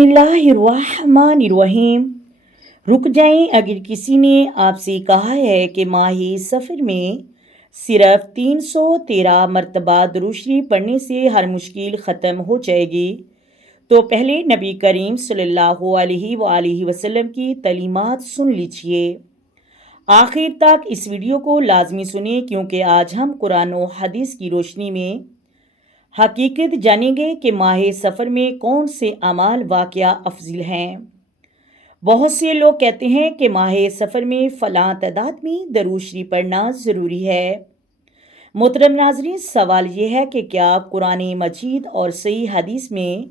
बिस्मिल्लाहिर्रहमानिर्रहीम। रुक जाएं, अगर किसी ने आपसे कहा है कि माह सफ़र में सिर्फ 313 मरतबा दुरूद शरीफ पढ़ने से हर मुश्किल ख़त्म हो जाएगी, तो पहले नबी करीम सल्लल्लाहु अलैहि वसल्लम की तालीमात सुन लीजिए। आखिर तक इस वीडियो को लाजमी सुने, क्योंकि आज हम कुरान और हदीस की रोशनी में हकीकत जानेंगे कि माह सफ़र में कौन से अमाल वाक़या अफजल हैं। बहुत से लोग कहते हैं कि माह सफ़र में फ़लाँ तादाद में दरूद शरीफ पढ़ना ज़रूरी है। मोहतरम नाज़रीन, सवाल ये है कि क्या कुरान मजीद और सही हदीस में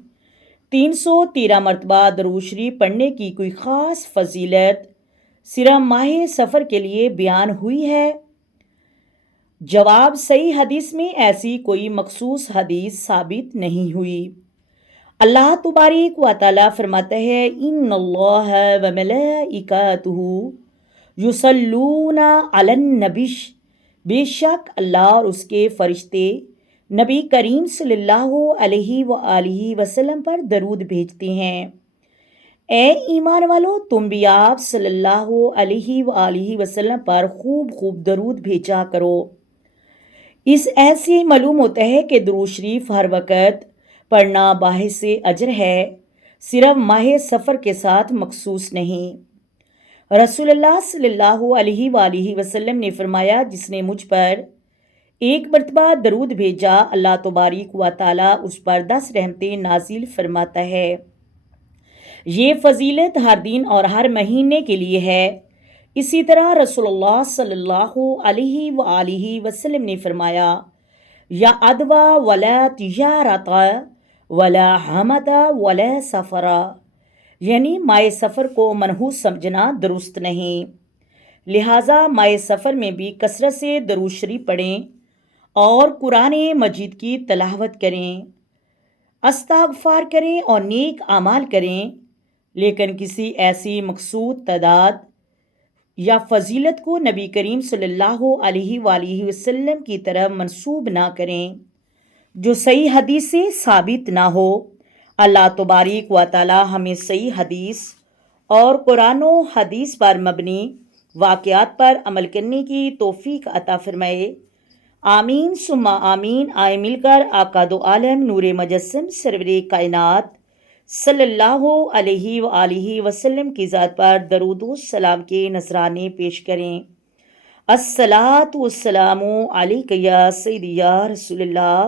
313 मरतबा दरूद शरीफ पढ़ने की कोई ख़ास फजीलत सिर्फ माह सफ़र के लिए बयान हुई है? जवाब, सही हदीस में ऐसी कोई मखसूस हदीस साबित नहीं हुई। अल्लाह तबारक व तआला फरमाता है, इन्नल्लाह व मलाइकातुहु युसल्लूना अलन नबी, बेशक अल्लाह और उसके फरिश्ते नबी करीम सल्लल्लाहु अलैहि वसल्लम पर दरूद भेजते हैं। ए ईमान वालो, तुम भी आप सल्लल्लाहु अलैहि वसल्लम पर खूब खूब दरूद भेजा करो। इस ऐसे मालूम होता है कि दुरूद शरीफ हर वक़्त पढ़ना बाहिसे अजर है, सिर्फ माह सफ़र के साथ मखसूस नहीं। रसूलुल्लाह सल्लल्लाहु अलैहि वसल्लम ने फरमाया, जिसने मुझ पर एक मरतबा दरूद भेजा, अल्लाह तबारक व तआला उस पर 10 रहमतें नाजिल फरमाता है। ये फजीलत हर दिन और हर महीने के लिए है। इसी तरह रसूलुल्लाह सल्लल्लाहु अलैहि वसल्लम ने फरमाया, या अदवा वला तिजारता वला हमदा वला सफ़रा, यानी माए सफ़र को मनहूस समझना दुरुस्त नहीं। लिहाजा माए सफ़र में भी कसरत से दरूद शरीफ पढ़ें और कुरान मजीद की तलावत करें, इस्तिग़फ़ार करें और नेक अमाल करें, लेकिन किसी ऐसी मकसूद तादाद या फजीलत को नबी करीम सल्लल्लाहु अलैहि वसल्लम की तरफ मंसूब ना करें जो सही हदीस से साबित ना हो। अल्लाह तबारक व तआला हमें सही हदीस और कुरान व हदीस पर मबनी वाक़यात पर अमल करने की तौफीक अता फरमाए। आमीन सुम्मा आमीन। आए मिलकर आका दो आलम नूरे मुजस्सम सरवरे कायनात सल्लल्लाहु अलैहि वसल्लम की ज़ात पर दरूद व सलाम के नजराने पेश करें। अस्सलातु वस्सलामु अलैका या सय्यदी या रसूलल्लाह,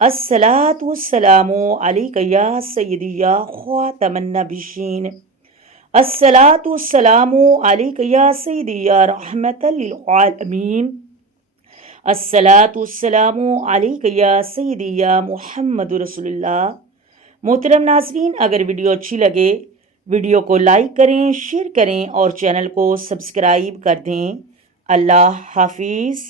अस्सलातु वस्सलामु अलैका या सय्यदी या ख़ातमन नबिय्यीन, अस्सलातु वस्सलामु अलैका या सय्यदी या रहमतल लिल आलमीन, अस्सलातु वस्सलामु अलैका या सय्यदी या मुहम्मदुर रसूलुल्लाह। मोहतरम नाज़रीन, अगर वीडियो अच्छी लगे वीडियो को लाइक करें, शेयर करें और चैनल को सब्सक्राइब कर दें। अल्लाह हाफिज़।